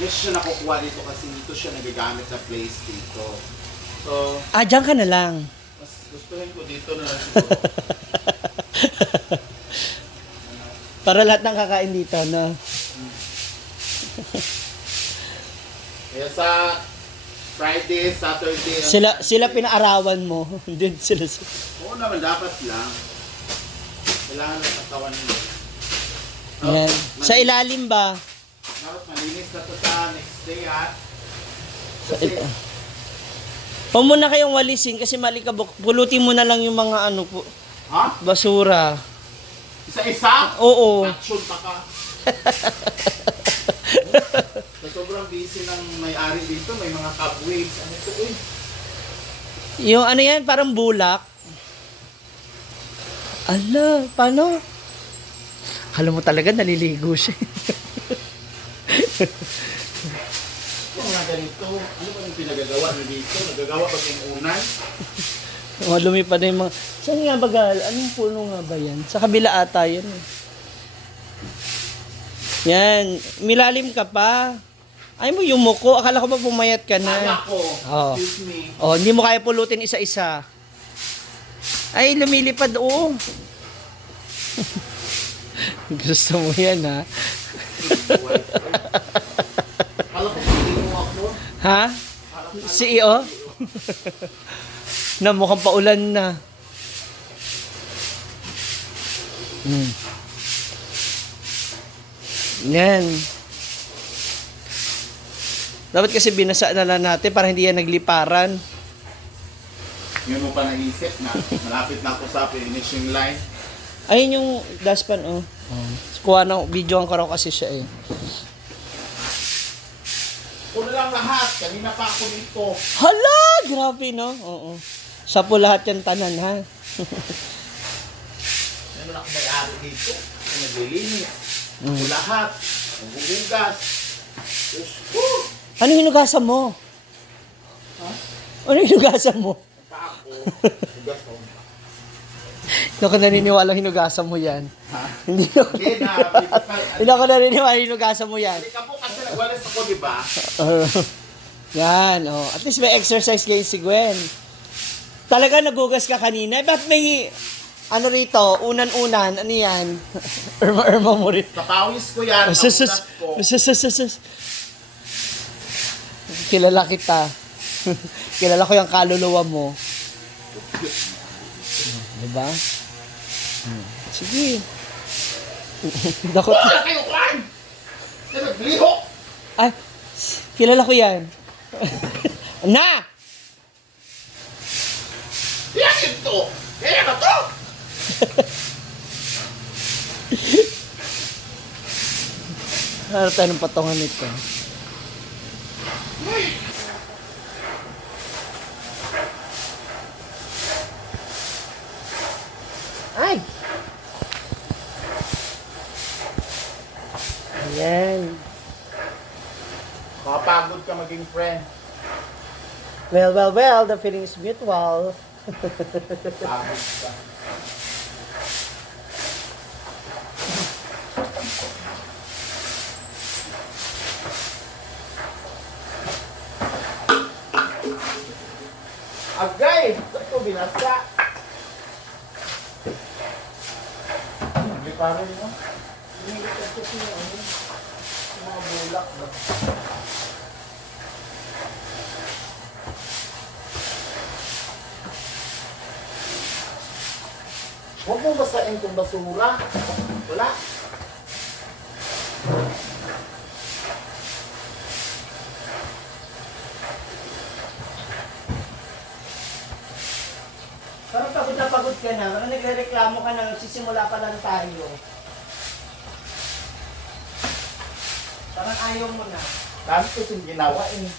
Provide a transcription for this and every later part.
Yes, siya nakukuha dito kasi dito siya nagagamit na place dito. So, Diyan ka na lang. mas gustuhin ko dito na lang siguro. Para lahat ng kakain dito, no? Kaya sa Friday, Saturday, Sila pinaarawan mo. Hindi sila. oo naman, dapat lang. Kailangan ng katawan nila. Yan. Sa ilalim ba? Dapat malinis na to sa next day, ha? Kasi, Huwag mo na kayong walisin kasi malikabok. Pulutin mo na lang yung mga ano po, ha? basura. Isa-isa? Oo. Action pa ka. So, sobrang busy ng may-ari dito. May mga cobwebs. Ano ito, eh? Yung ano yan, parang bulak. Ala, paano? Alam mo talaga, naliligo siya. Yung mga ganito, ano ba yung pinagagawa na dito? Nagagawa ba yung unan? Mga lumipad na yung mga... Saan nga ba, Gal? Anong puno nga ba yan? Sa kabila ata yan. Eh. Yan. Milalim ka pa. Ay mo yung muko. Akala ko ba pumayat ka na? Kaya ko, Oo. excuse me. Oh, hindi mo kaya pulutin isa-isa. Ay, lumilipad. Oo. Gusto mo yan, ha? Kala ko hindi mo ako. Ha? CEO? Na mukhang paulan na. Yan. Dapat kasi binasa na lang natin para hindi yan nagliparan. Ngayon mo pa naisip na malapit na ako sa finishing line. Ayun yung dustpan, oh. Kuha na, videoan ko raw kasi siya, eh. Una lang lahat. Kanina pa ako dito. Hala! Grabe, no? Oo. Sa po lahat yan tanan, ha? Ano na ako may-ari dito? Ako naglilinis. Ako lahat. Naghuhugas. Diyos ko. Ano hinugasan mo? Ha? Ano hinugasan mo? Pa ako. Hugas ko. Hindi ako naniniwala hinugasan mo yan. Ha? Hindi ako, Hindi na. hindi ako naniniwala hinugasan mo yan. Hindi ka po kasi nagwalis ako, di ba? Yan, oh. At least may exercise ngayon si Gwen. Talaga nagugas ka kanina? Ba't may, ano rito, unan-unan, ano yan? Irma-irma mo rin. Sa pawis ko yan. Sa Sus, unas ko. Kilala kita. Kilala ko yung kaluluwa mo. Diba? Sige. Dakot. Wala kayo, Kwan! Naglihok! Ay, kilala ko yan. Na! Yan ito! Yan na to! Ano tayo ng patungan nito? Ay! Ayan. Makapagod ka maging friend. Well, the feeling is mutual. Pagod ka. Agay! Ito binasa. Hindi pa rin, no? Hindi ka kasi yung ano, yung mga bulak ba? Huwag mo basain itong basura. Wala. Parang pagod na pagod ka na. Parang nagre-reklamo ka na. Nagsisimula pa lang tayo. Parang ayaw mo na. Dami ko yung ginawa eh.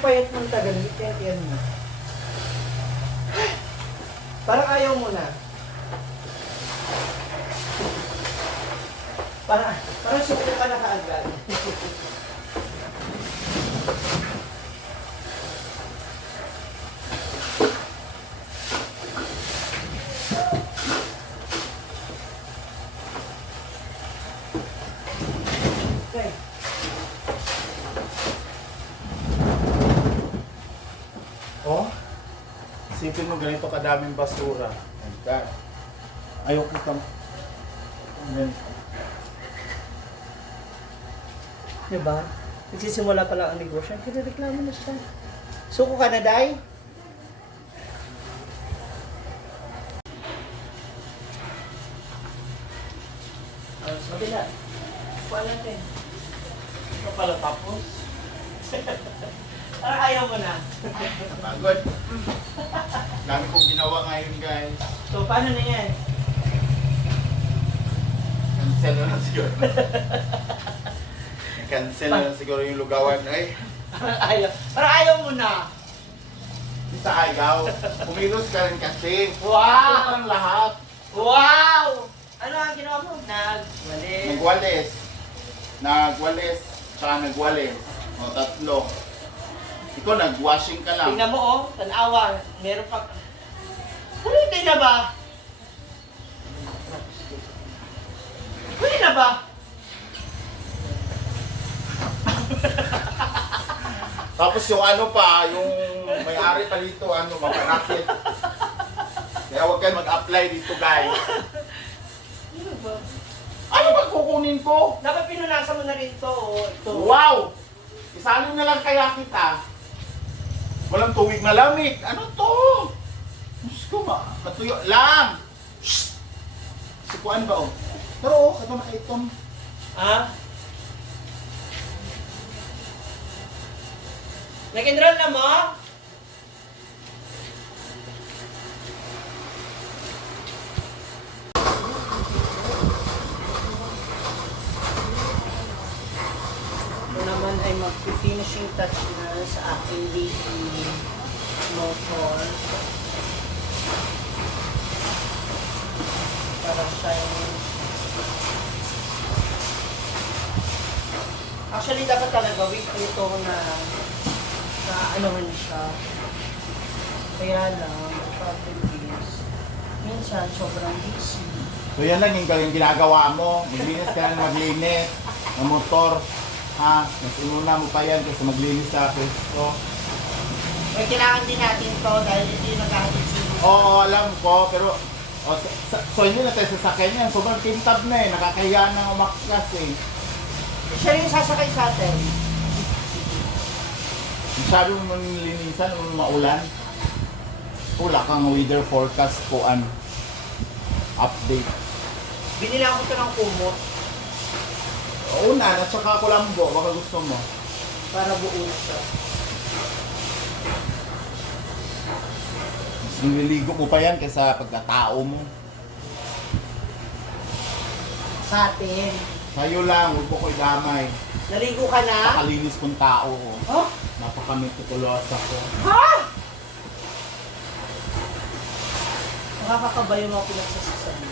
payat mo tagal, yan mo. Parang ayaw mo na. Parang suko ka na kaagad. Okay. Oh, isipin mo ganito kadaming basura. My God. Ayoko kang... Diba? Nagsisimula pa lang ang negosyo. Kinareklamo na siya. Suko ka na, Day? Sabi na. Kuha natin. Ito pala tapos. Parang ayaw mo na. Napagod. Dami kong ginawa ngayon, guys. So, paano na yan? Cancel na lang siguro. Cancel na lang siguro yung lugawan. Ay, Parang ayaw mo na. sa ayaw. Kumilos ka rin kasi. Wow! Ang lahat. Wow! Ano ang ginawa mo? Nagwalis. Nagwalis. Nagwalis. Tsaka nagwalis. O, tatlo. Ikaw, nag-washing ka lang. Tingnan mo, oh. Tanawa. Meron pa. Huli na ba? Huli na ba? Tapos yung ano pa, yung may-ari pa dito, ano, mapanakit. Kaya huwag kayo mag-apply dito, guys. Ano ba? Ano ba kukunin ko? Dapat pinunasan mo na rin to. Oh. Ito. Wow! Isali na lang kaya kita. Walang tuwig na lamig. Ano to? Diyos ko, matuyo lang. Shhh! Sukuan ba, oh? Pero, oh, kato na itom. Ha? Nag-enroll na mo? Ito naman ay mag-finishing touch na sa aking baby motor. Para shine. Actually, dapat talaga week nito na anuhan siya. Kaya lang, the problem is, minsan sobrang busy. So yan lang yung ginagawa mo. Maglinis ka lang maglinis. Ang motor. Ha? Mas inuna mo pa yan kasi maglinis sa pwesto. May kailangan din natin to dahil hindi naghahatid si Lucy. Oo, alam ko. Pero, so hindi na tayo sasakyan yan. Sobrang tintab na eh. Nakakahiya na umakas eh. Siya rin yung sasakay sa atin. Masyado mong linisan, maulan. Wala kang weather forecast ko update. Binila ko ito ng kumot Una, at saka Colombo, baka gusto mo. para buo siya. Mas nililigo mo pa yan kaysa pagkatao mo. Sa atin. Sa'yo lang, huwag mo ko idamay. Naligo ka na? Napakalinis kong tao ko. Huh? Napakameticulosa ko. Ha? Nakakakaba yung mga pinagsasasabi.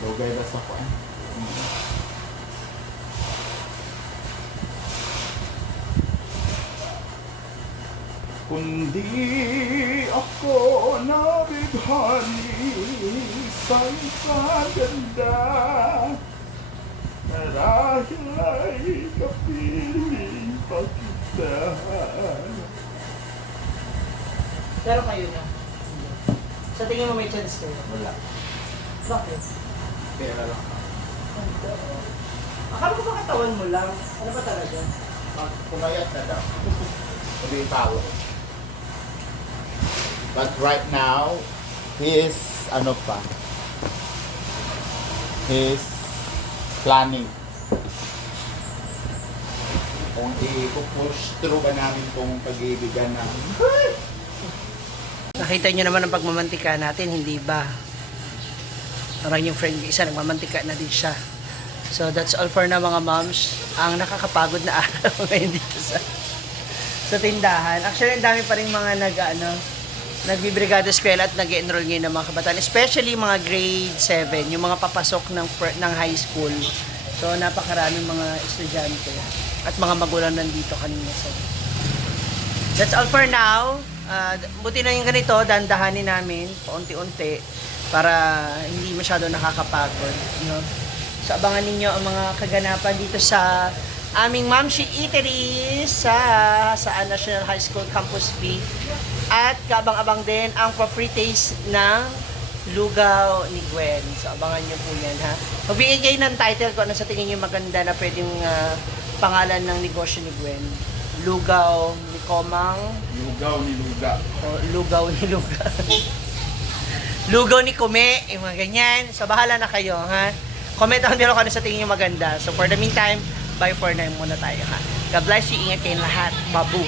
Dogay basta ko Kundi ako nabighani sa kaganda, marahil ay kapiling pa kita. Pero kayo na. Sa tingin mo may chance kayo? Wala. Bakit? Pera lang. Akala ko ba katawan mo lang? Ano ba talaga? Pag pumayat na daw, sabi yung tao. But right now, he is, he's planning kung i-push through ba namin kung pag-ibigan namin. Nakita nyo naman ang pagmamantika natin, hindi ba? Parang yung friend ko isa, nagmamantika na din siya. So that's all for na mga moms. Ang nakakapagod na araw ngayon dito sa tindahan. Actually, ang dami pa rin mga nagbibrigada eskwela at nag-enroll ngayon ng mga kabataan. Especially mga grade 7, yung mga papasok ng high school. So napakaraming mga estudyante at mga magulang nandito kanina. So that's all for now. Buti na yung ganito, dandahanin namin paunti-unti para hindi masyado nakakapagod. No? So abangan ninyo ang mga kaganapan dito sa aming Mamshi Eatery sa National High School Campus B. At kaabang-abang din ang free taste ng Lugaw ni Gwen. So abangan nyo po yan, ha. Magbigay ng title ko ano sa tingin nyo maganda na pwedeng pangalan ng negosyo ni Gwen. Lugaw ni Komang. Lugaw ni Luga. O Lugaw ni Luga. Lugaw ni Kume. Yung mga ganyan. So bahala na kayo, ha. Comment down below kung ano sa tingin nyo maganda. So for the meantime, bye for now muna tayo, ha. God bless you. Ingat kayong lahat. Babu.